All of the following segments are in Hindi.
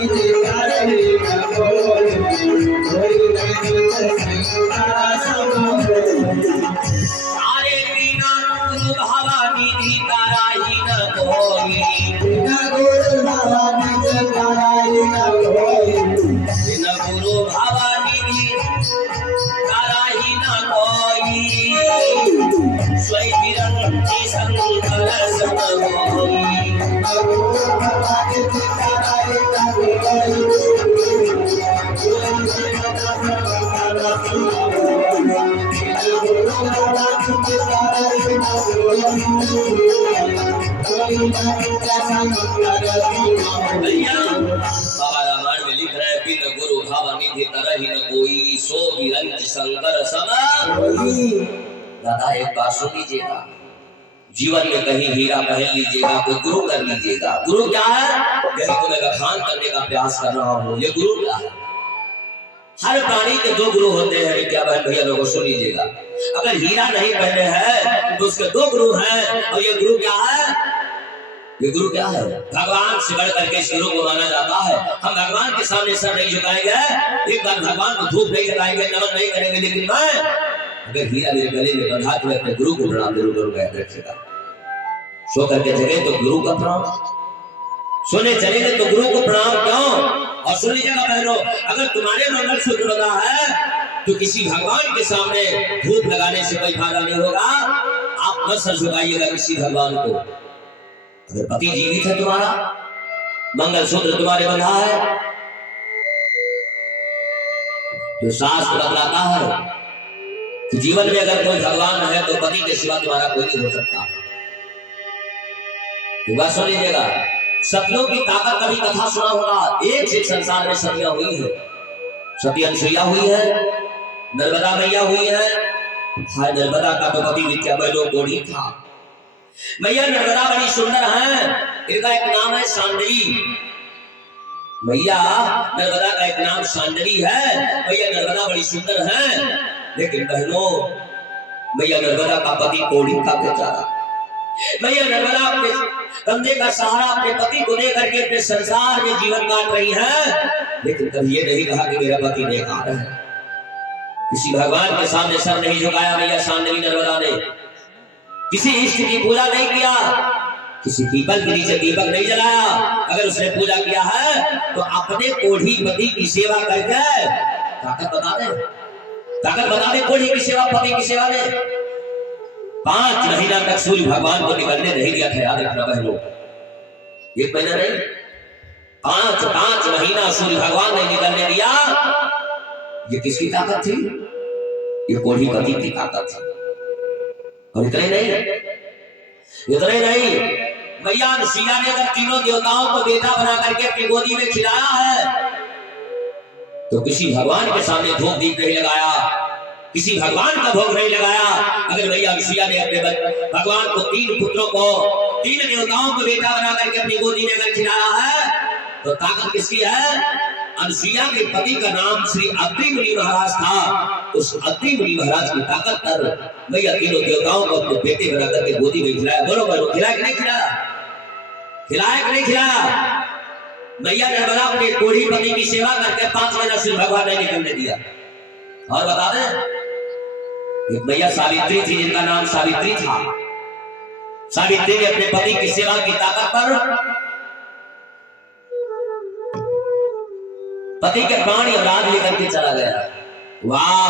बिना गुरु भवानी दी तारा ही न कोई, बिना गुरु भवानी दी तारा ही न कोई, बिना गुरु भवानी दी तारा ही न कोई, स्वयं निरंजन शंकर सब होई, बिना गुरु भवानी दी तारा ही न कोई, बाबा रामायण में लिख रहे बिन गुरु भवानी दी तरह ही न कोई, सो विरंच शंकर सब होई। दादा एक बात सुन लीजिएगा, जीवन में कहीं हीरा पहन लीजिएगा, कोई गुरु कर लीजिएगा। गुरु क्या है? जैसे तुम्हें व्याख्यान करने का प्रयास कर रहा हूँ, ये गुरु क्या है? हर प्राणी के दो गुरु होते हैं। विद्या बहन भैया लोगों सुन लीजिएगा, अगर हीरा नहीं पहने हैं तो उसके दो गुरु हैं। और ये गुरु क्या है? ये गुरु क्या है? भगवान से बढ़ करके इस गुरु को माना जाता है। हम भगवान के सामने सर नहीं झुकाएंगे, एक बार भगवान को धूप नहीं लगाएंगे, नमन नहीं करेंगे, लेकिन मैं अगर हीरा मेरे गले में बंधा के अपने गुरु को प्रणाम जरूर करूंगा। रखेगा सो करके चले तो गुरु का प्रणाम, सोने चलेंगे तो गुरु को प्रणाम क्यों? और सुन लीजिएगा बहनों, अगर तुम्हारे मंगलसूत्र लगा है तो किसी भगवान के सामने धूप लगाने से कोई फायदा नहीं होगा। आप मत सर झुकाइएगा किसी भगवान को। अगर पति जीवित है, तुम्हारा मंगलसूत्र तुम्हारे बंधा है, तो शास्त्र बतलाता है कि जीवन में अगर कोई भगवान है तो पति के सिवा तुम्हारा कोई नहीं हो सकता। बात सुन लीजिएगा, सतियों की ताकत का भी कथा सुना होगा। एक से संसार में सतियां हुई है। सती अनसुईया हुई है, नर्मदा मैया हुई है। हाय नर्मदा का तो पति विद्या बैलो गोड़ी था। मैया नर्मदा बड़ी सुंदर है, इनका एक नाम है सांडली। मैया नर्मदा का एक नाम सांडली है। मैया नर्मदा बड़ी सुंदर है, लेकिन बहनों मैया नर्मदा का पति कोड़ी का बेचारा। मैया नर्मदा अपने कंधे का सहारा अपने पति को दे करके अपने संसार में जीवन काट रही है, लेकिन कभी ये नहीं कहा कि मेरा पति बेकार है। किसी भगवान के सामने सर नहीं झुकाया मैया सांडली नर्मदा ने। किसी इष्ट की पूजा नहीं किया, किसी पीपल के नीचे दीपक नहीं जलाया। अगर उसने पूजा किया है तो अपने कोढ़ी पति की सेवा करके ताकत बता दे, ताकत बता दे। कोढ़ी की सेवा, पति की सेवा ने 5 महीना तक सूर्य भगवान को निकलने नहीं दिया था। याद रखना बहनों, 1 महीना नहीं, 5 महीना सूर्य भगवान ने निकलने दिया। ये किसकी ताकत थी? ये कोढ़ी पति की ताकत थी। और इतने नहीं, मैया अनुसुईया ने अगर तीनों देवताओं को बेटा बना करके अपनी गोदी में खिलाया है तो किसी भगवान के सामने धूप दीप नहीं लगाया, किसी भगवान का भोग नहीं लगाया। अगर मैया अनुसुईया ने अपने भगवान को 3 पुत्रों को 3 देवताओं को बेटा बना करके अपनी गोदी में अगर खिलाया है तो ताकत किसकी है? अनुसुईया के पति का नाम श्री अत्रि मुनि महाराज था। उस अत्रि मुनि महाराज की ताकत पर मैया तीनों देवताओं को अपने बेटे बना करके गोदी में खिलाया। बोलो बोलो, खिलाया कि नहीं खिलाया? खिलाया कि नहीं खिलाया? मैया नर्मदा अपने कोढ़ी पति की सेवा करके 5 महीना से भगवान ने निकलने दिया। और बता दें, एक मैया सावित्री थी जिनका नाम सावित्री था। सावित्री ने अपने पति की सेवा की ताकत पर पति के प्राण यमराज लेकर के चला गया। वाह,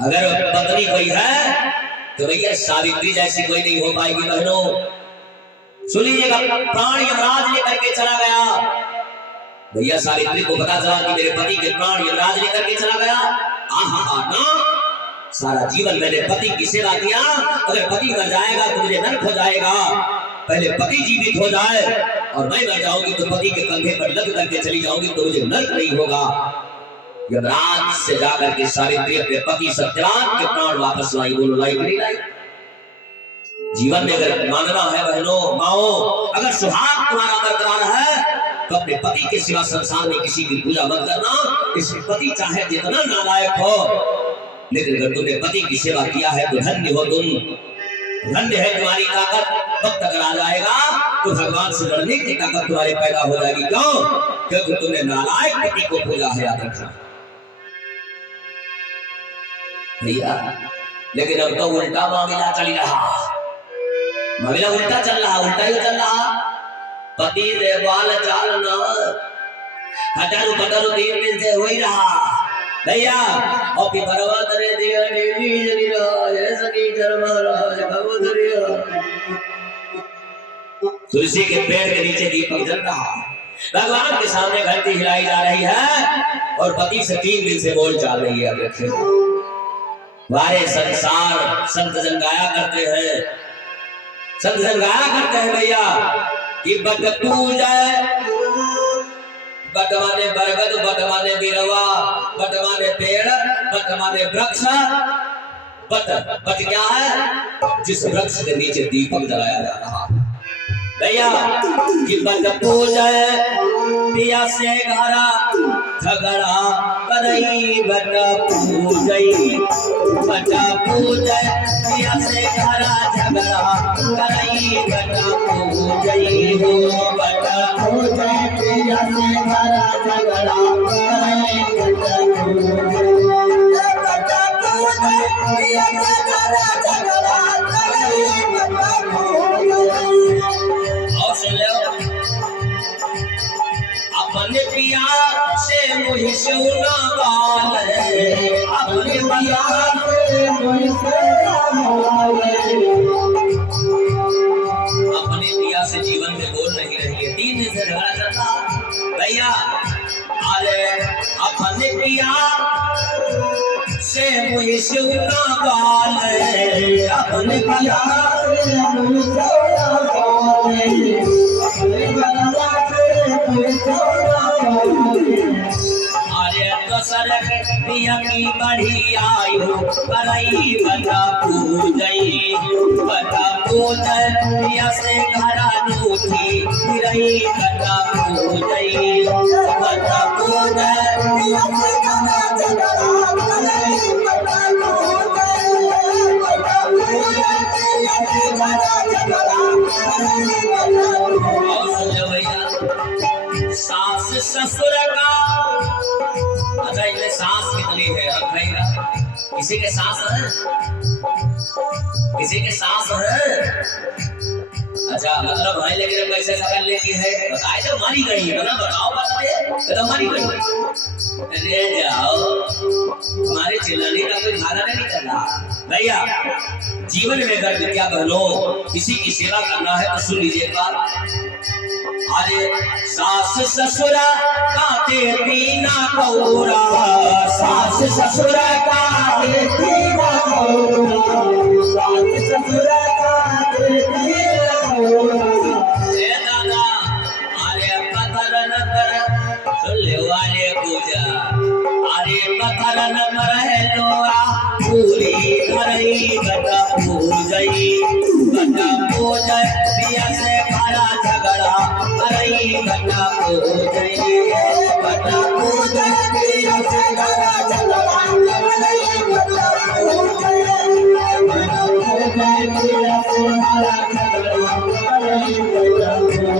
अगर पत्नी कोई है तो भैया सावित्री जैसी कोई नहीं हो पाएगी। बहनों सुन लीजिएगा, प्राण यमराज लेकर के चला गया। भैया सावित्री को पता चला कि मेरे पति के प्राण यमराज लेकर के चला गया। आहा ना, सारा जीवन मैंने पति की सेवा किया, अगर पति मर जाएगा तो मुझे नरक हो जाएगा। पहले पति जीवित हो जाए और मैं मर जाऊंगी तो पति के कंधे पर लग करके चली जाऊंगी तो मुझे नरक नहीं होगा। यमराज से जाकर के सावित्री अपने पति सत्यवान के प्राण वापस लाई। बोलो लाई नहीं लाई? जीवन में अगर मानना है बहनों माओ, अगर सुहाग तुम्हारा बरकरार है तो अपने पति के सिवा संसार में किसी की पूजा मत करना। इसके पति चाहे जितना नालायक हो, लेकिन अगर तुमने पति की सेवा किया है तो धन्य हो तुम, धन्य है तुम्हारी ताकत। वक्त अगर आ जाएगा तो भगवान से लड़ने की ताकत तुम्हारे पैदा हो जाएगी। क्यों? क्योंकि तुमने नालायक पति को पूजा है, याद रखना भैया। लेकिन अब तो उल्टा मामला चल रहा, मामला उल्टा चल रहा, उल्टा ही चल रहा। पति से बाल चाल न हटारू पटारू 3 दिन से हो ही रहा भैया। और पिपरवा तरे दिया देवी जनी राज सनी महाराज भगवदरिया, तुलसी के पेड़ के नीचे दीपक जल रहा, भगवान के सामने घंटी हिलाई जा रही है और पति से 3 दिन से बोल चाल रही है। देखिए वारे संसार संत जन गाया करते हैं, संत जन गाया करते हैं भैया कि बट पूजा, बट माने बरगद, बट माने बिरवा, बट माने पेड़, बट माने वृक्ष। बट क्या है? जिस वृक्ष के नीचे दीपक जलाया जा रहा भैया कि बट पूजा पिया से घरा झगड़ा करई, बट पूजई, बट पूजा पिया से घरा झगड़ा करई, बट पूजई हो, बट पूजा पिया से घरा झगड़ा करई, बट पूजई, बट पूजा पिया से घरा झगड़ा करई, बट पूजई। अपने पिया से मुझे सुना वाल, अपने पिया से मुझे सुना वाल, अपने पिया से जीवन में बोल नहीं रही है, 3 दिन से झगड़ा चलता भैया। अरे अपने पिया से मुझे सुना वाल, अपने पिया से मुझे सुना वाल, अरे दोसर पिया की बढ़ी आयु करई, बता पूजई, बता पूजय पिया से घरा दूठी फिरई, बता पूजई, बता पूजय पिया से घरा झगड़ा करई, बता पूजय, बता पूजय पिया से घरा झगड़ा करई, सास ससुर का। अच्छा इसमें सास कितनी है? अब कहेगा किसी के सास है, किसी के सास है। अच्छा मतलब है, लेकिन कैसे सकल लेके है बताए तो मारी गई है ना, बताओ बताए तो मारी गई ले जाओ, हमारे चिल्लाने का कोई खाना नहीं कर रहा भैया। जीवन में अगर विद्या बहनों किसी की सेवा करना है तो सुन लीजिए बात। अरे सास ससुरा का देती ना कौरा, सास ससुरा का देती ना कौरा, सास ससुरा का देती ना कौरा। ए दादा अरे पत्थर न कर सुले वाले पूजा, अरे पत्थर न कर है लोरा पूरी करई, बता पूजई, बता पूजय पिया से घरा झगड़ा करई, बता पूजई, बता पूजय पिया से घरा झगड़ा करई, बता पूजई, बता पूजय पिया से घरा झगड़ा करई, बता पूजई।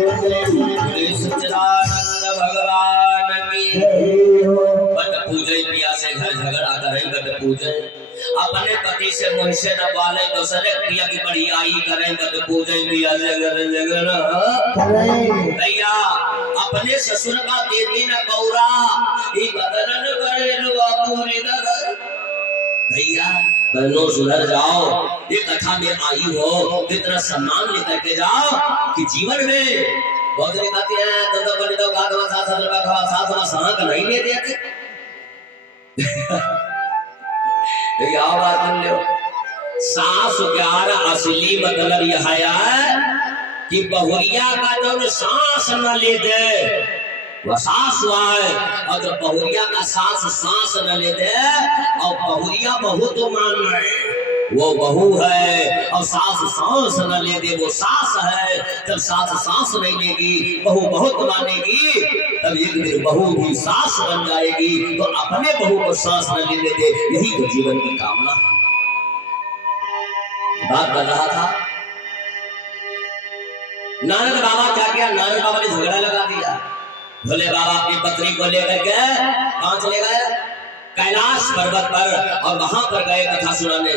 सच्चिदानंद भगवान की बट पूजय पिया से घर झगड़ा करई, बट पूजय अपने पति से मुँह से न बाले, दूसरे पिया की बड़ी आई करें, बट पूजय पिया से घर झगड़ा भैया। अपने ससुर का देती न कौरा, बदन करे पूरी भैया। बहनों सुधर जाओ, ये कथा में आई हो इतना सम्मान लेकर के जाओ कि जीवन में बहुत कहते हैं तो बड़े तो गादवा साथ नहीं ले देते बात सुन लो। सास प्यार असली मतलब यह है कि बहुरिया का जब सांस न ले दे वह सास हुआ है, और जब बहुरिया का सांस न ले दे और बहुरिया बहू तो मान रहे वो बहू है, और सास सांस न ले दे वो सास है। जब सास सांस नहीं लेगी बहू बहुत मानेगी, तब एक दिन बहू भी सास बन जाएगी। तो अपने बहू को सांस न लेने दे, यही तो जीवन की कामना बात कर रहा था। नारद बाबा क्या किया, नारद बाबा ने झगड़ा लगा दिया भोले बाबा अपनी पत्नी को लेकर के कहां चले गए? कैलाश पर्वत पर, और वहां पर गए कथा सुनाने,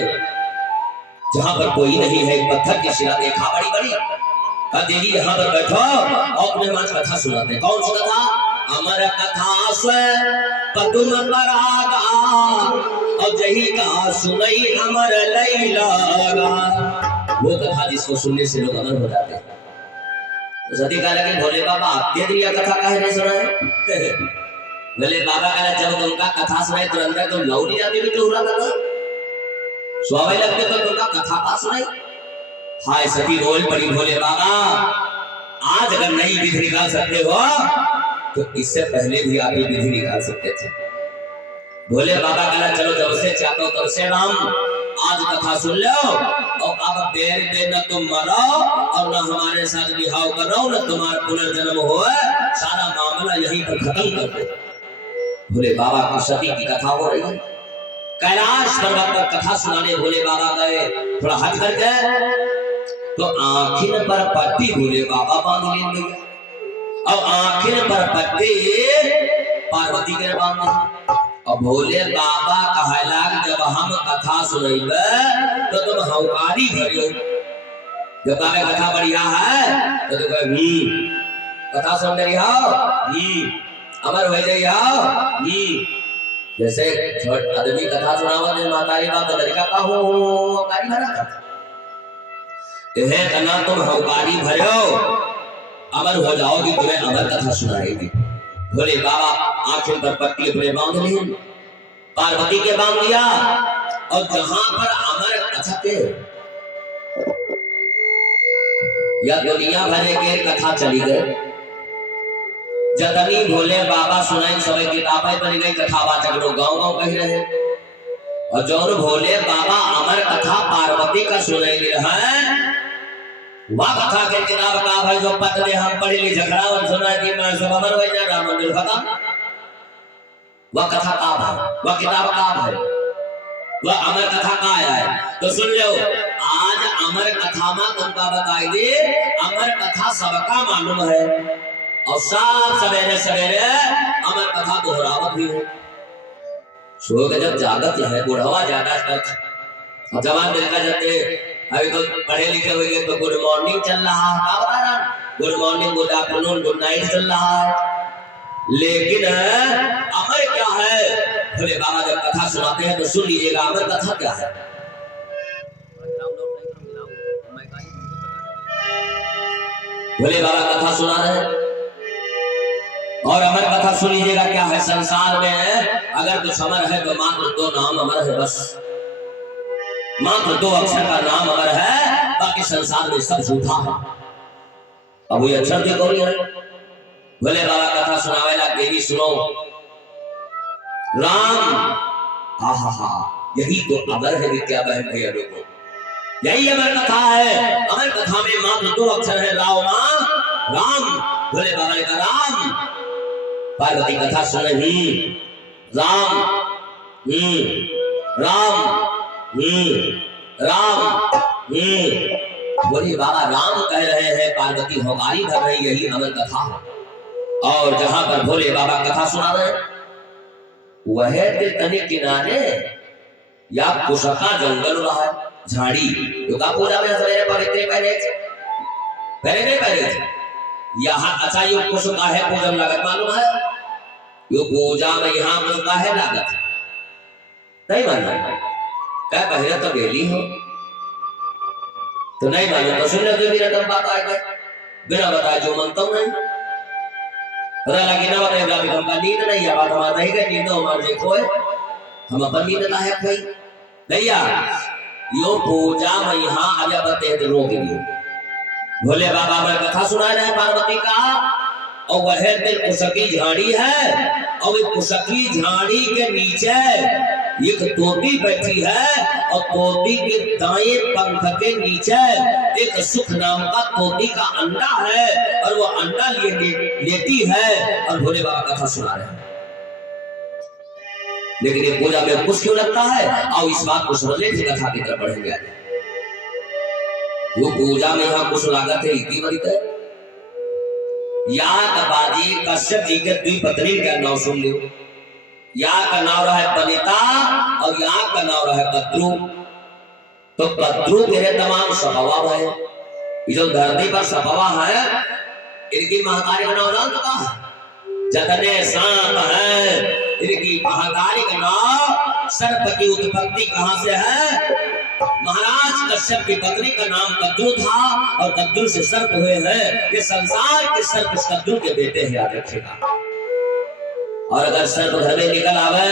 जहां पर कोई नहीं है। पत्थर की शिला देखा बड़ी बड़ी, कहा देवी यहाँ पर बैठो और अपने मां कथा सुनाते। कौन सी कथा? अमर कथा से पदुम परागा, और जही का सुनई अमर लई लगा। वो कथा जिसको सुनने से लोग अमर हो जाते हैं। तो सती कहा लगे भोले बाबा आप दे दिया कथा काहे नहीं सुनाए? भोले बाबा कहा जब तुमका कथा सुनाए तो अंदर तुम लौटी जाती भी तो हुआ था, स्वाभाविक लगते तो तुमका कथा का सुनाई। हाय सती बोल पड़ी भोले बाबा, आज अगर नई विधि निकाल सकते हो तो इससे पहले भी आप ये विधि निकाल सकते थे। भोले बाबा कहा चलो जब से चाहते हो तब से राम आज कथा सुन लो, और अब बेर बे न तुम मरो और न हमारे साथ बिहाव करो, न तुम्हारा पुनर्जन्म हो, सारा मामला यहीं पर खत्म कर दे। भोले बाबा की सती की कथा हो रही है। कैलाश पर्वत पर कथा सुनाने भोले बाबा गए, थोड़ा हट करके तो आखिर पर पट्टी भोले बाबा बांध लेंगे, और आखिर पर पट्टी पार्वती के बांध। और भोले बाबा कहला जब हम कथा सुनेबे तो तुम हौकारी भरियो। जब कहे कथा बढ़िया है तो तुम कथा सुन रही हो, अमर हो जाइए हो। जैसे छोट आदमी कथा सुनावा दे मातारी बाप तो तरीका का हो हौकारी भरा है तना, तुम हौकारी भरो अमर हो जाओगी, तुम्हें अमर कथा सुनाएगी। भोले बाबा आखिर पर पट्टी अपने बांध ली, पार्वती के बांध दिया, और जहां पर अमर कथा के या दुनिया भरे के कथा चली गई। जतनी भोले बाबा सुनाई सब किताबें बन गई, कथावाचक लोग गांव गांव कह रहे हैं। और जो भोले बाबा अमर कथा पार्वती का सुनाई है, वह कथा के किताब का भाई जो पत्र हम पढ़े ली झगड़ा और सुना कि मैं सब अमर हो जाए राम मंदिर खत्म। वह कथा का है, वह किताब का है, वह अमर कथा का आया है। तो सुन लो आज अमर कथा में तुमका बताई दे, अमर कथा सबका मालूम है, और सब सवेरे सवेरे अमर कथा दोहरावत भी है। सो के जब जागत है बुढ़वा ज्यादा तक, जवान दिल का जाते अभी तो पढ़े लिखे हुए तो गुड मॉर्निंग चल रहा है, क्या बता रहा? Good morning, good afternoon, good night चल रहा है। लेकिन अमर क्या है? भोले बाबा जब कथा सुनाते हैं तो सुन लीजिएगा अमर कथा क्या है। भोले बाबा कथा सुना रहे हैं, और अमर कथा सुन लीजिएगा क्या है। संसार में अगर कुछ अमर है तो मात्र दो नाम अमर है, बस मात्र दो अक्षर का नाम अमर है, बाकी संसार में सब झूठा है। अब वो अक्षर के कौन है? भोले बाबा कथा सुनावेला देवी सुनो राम, हा यही तो अमर है विद्या बहन भैया लोगों, यही अमर कथा है। अमर कथा में मात्र दो अक्षर है, राम। भोले बाबा ने कहा राम, पार्वती कथा सुन रही राम, बोले बाबा राम कह रहे हैं, पार्वती हौकारी भर रही, यही अमर कथा है। और जहां पर भोले बाबा कथा सुना रहे वह तने किनारे या कुशका जंगल रहा झाड़ी, दुर्गा पूजा में सवेरे पवित्र पहले नहीं पहले यहाँ अच्छा यो कुशका है पूजन लागत मालूम है? यो पूजा में यहाँ कुशका है लागत नहीं मालूम, क्या पहले तो गेली हो तो नहीं मालूम, तो सुन ले मेरा दम बात आएगा बिना बताए जो मनता नहीं पता लगी ना बताए जाबी हमका नींद नहीं है, बात हमारा नहीं गई नींद हमारे देखो है हम अपन नींद लायक भाई नहीं यार। यो पूजा में यहाँ आजा बते तो रोक लियो। भोले बाबा में कथा सुना रहे पार्वती का, और वह दिन कुशकी झाड़ी है, और इस कुशकी झाड़ी के नीचे एक तोती बैठी है, और तोती के दाएं पंख के नीचे एक सुख नाम का तोती का अंडा है, और वो अंडा लेती है, और भोले बाबा कथा सुना रहे हैं। लेकिन ये पूजा में कुछ क्यों लगता है? और इस बात को समझने की कथा की तरफ बढ़ेंगे। वो पूजा में यहाँ कुछ लागत है इतनी बड़ी है, यहाँ बाजी कश्यप जी के दुई पत्नी का नाम सुन लियो। यहाँ का नाम रहा है बनिता और यहाँ का नाम रहा है कद्रू। तो कद्रू मेरे तमाम सफवा है, जो धरती पर सफवा है इनकी महाकाली का नाम जानता है? जतने सांप है इनकी महाकाली का नाम। सर्प की उत्पत्ति कहां से है? महाराज कश्यप की पत्नी का नाम कद्रू था और कद्रू से सर्प हुए हैं। ये संसार के सर्प इस कद्रू के बेटे हैं, याद रखिएगा। और अगर सर्प घर में निकल आवे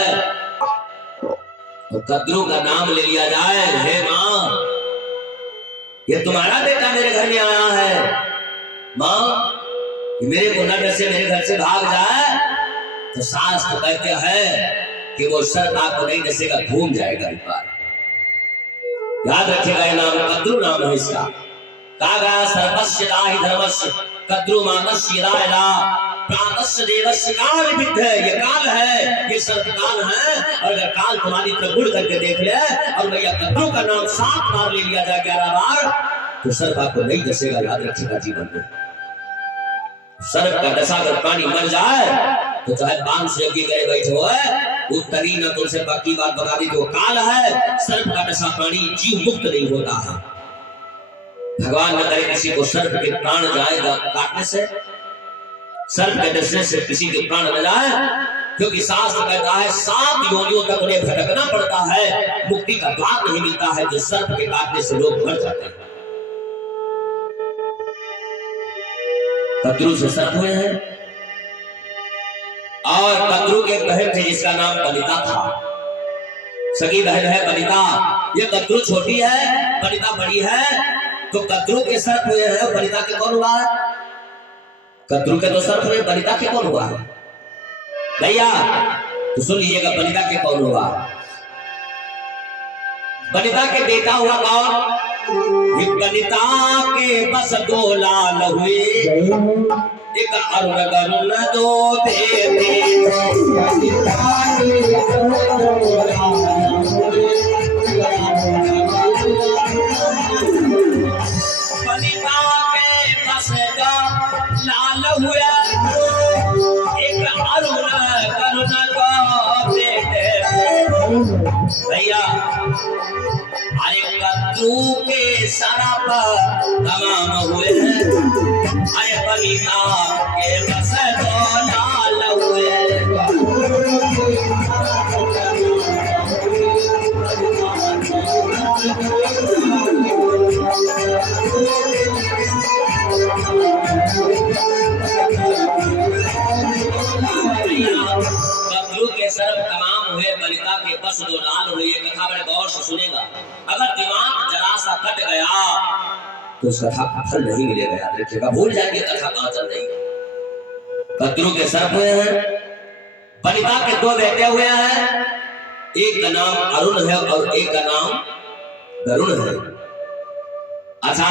तो कद्रू का नाम ले लिया जाए, हे माँ ये तुम्हारा बेटा मेरे घर में आया है, माँ मेरे को न डर से मेरे घर से भाग जाए तो शास्त्र कहते हैं कि वो सर्प आपको नहीं डसेगा, घूम जाएगा एक बार। याद रखिएगा, ये नाम कद्रू नाम है इसका। कहा गया सर्पस्य दाहि धर्मस्य कद्रू मानस्य यदा प्रातस्य देवस्य काल विद्ध। ये काल है, ये सर्प काल है। और अगर काल तुम्हारी तरफ मुड़ करके देख ले और भैया कद्रू का नाम 7 बार ले लिया जाए 11 बार तो सर्प आपको नहीं डसेगा, याद रखिएगा जीवन में। सर्प का डसा अगर प्राणी मर जाए तो चाहे 500 यज्ञ करे बैठे हो उत्तरी न तुमसे पक्की बात बता दी, जो काल है सर्प का डसा प्राणी जीव मुक्त नहीं होता है। भगवान न करे किसी को सर्प के प्राण जाएगा काटने से, सर्प के डसने से किसी के प्राण न जाए, क्योंकि शास्त्र कहता है 7 योनियों तक उन्हें भटकना पड़ता है, मुक्ति का द्वार नहीं मिलता है। जो सर्प के काटने से लोग मर जाते हैं। कद्रू से सर्प हुए हैं और कद्रू के बहन थे जिसका नाम बनिता था। सगी बहन है बनिता। ये कद्रू छोटी है, बनिता बड़ी है। तो कद्रू के सर्प हुए हैं, बनिता के कौन हुआ है? कद्रू के तो सर्प हुए, बनिता के कौन हुआ है? भैया तो सुन लीजिएगा, बनिता के कौन हुआ? बनिता के बेटा हुआ कौन? बनिता के बस 2 लाल हुए, एक अरुण गरुण 2 बेटे। बनिता के बस 2 लाल हुए, एक अरुण गरुण 2 बेटे। भैया अरे कद्रू के सरप तमाम हुए हैं, अरे बनिता के बस 2 लाल हुए। कद्रू के सर्प तमाम हुए, बनिता के बस 2 लाल हुए। कथा बड़े गौर से सुनेगा, अगर दिमाग जरा सा कट गया तो उस कथा का फल नहीं मिलेगा, याद रखिएगा। भूल जाएंगे कथा कहां चल रही है। कद्रू के सर्प हुए हैं, बनिता के 2 बेटे हुए हैं, एक का नाम अरुण है और एक का नाम गरुण है। अच्छा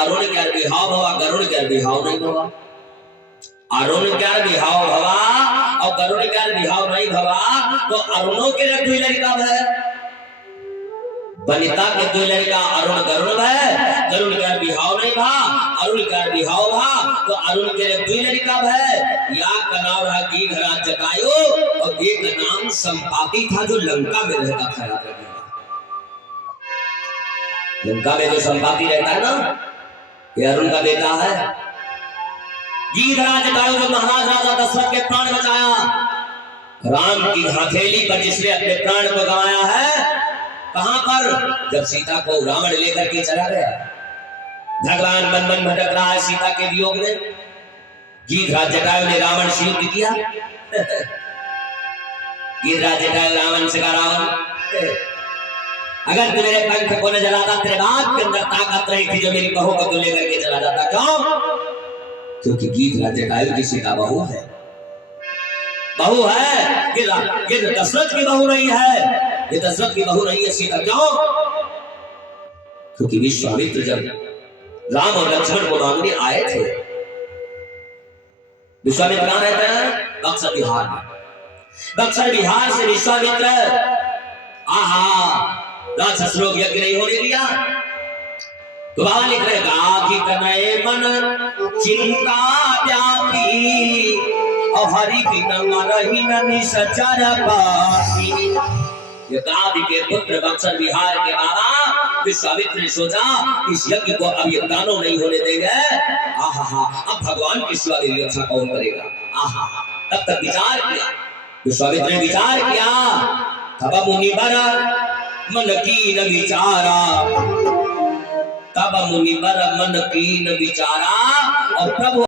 अरुण क्या विहाव भवा, गरुण क्या विहाव नहीं भवा। अरुण क्या विहाव भवा और गरुण क्या विहाव नहीं भवा। तो अरुणों के लिए 2 लड़का है, बनिता के 2 लड़का अरुण गरुण है। गरुण का विहाव नहीं भा, अरुण का विहाव भा। तो अरुण के लिए 2 लड़का है, या का नाम रहा गीधराज जटायु और एक का नाम संपाति था जो लंका में रहता था, याद रखिएगा। लंका में जो संपाति रहता है ना, ये अरुण का बेटा है। गीधराज जटायु जो महाराज राजा दशरथ के प्राण बचाया, राम की हथेली पर जिसने अपने प्राण को गंवाया है। कहां पर? जब सीता को रावण लेकर के चला गया। भगवान मन मन भटक रहा है सीता के वियोग में। गीधराज जटायु ने रावण से युद्ध किया। गीधराज जटायु रावण से कहा, रावण अगर तू मेरे पंख को न जलाता, तेरे बाप के अंदर ताकत रही थी जो मेरी बहू को तू लेकर के चला जाता। क्यों? क्योंकि गीधराज जटायु की सीता बहू है, बहू है। ये दशरथ की बहू नहीं है, ये दशरथ की बहू नहीं है सीता। क्यों? क्योंकि विश्वामित्र जब राम और लक्ष्मण को मांगने आए थे, विश्वामित्र कहां रहते हैं? बक्सर बिहार में। बक्सर बिहार से विश्वामित्र राक्षस लोग यज्ञ नहीं होने दिया तो बाबा लिख रहे गाखी तनय मन चिंता व्यापी और हरि बिन मरहि न निसचर पापी। ये गादी के पुत्र बक्सर बिहार के बाबा विश्वामित्र ने सोचा इस यज्ञ को अब ये दानव नहीं होने देंगे। आहा, अब भगवान की सेवा मेरी रक्षा कौन करेगा। आहा, तब तक विचार किया विश्वामित्र ने, विचार किया तब मुनिवर मन कीन विचारा, तब मुनिवर मन कीन विचारा और प्रभु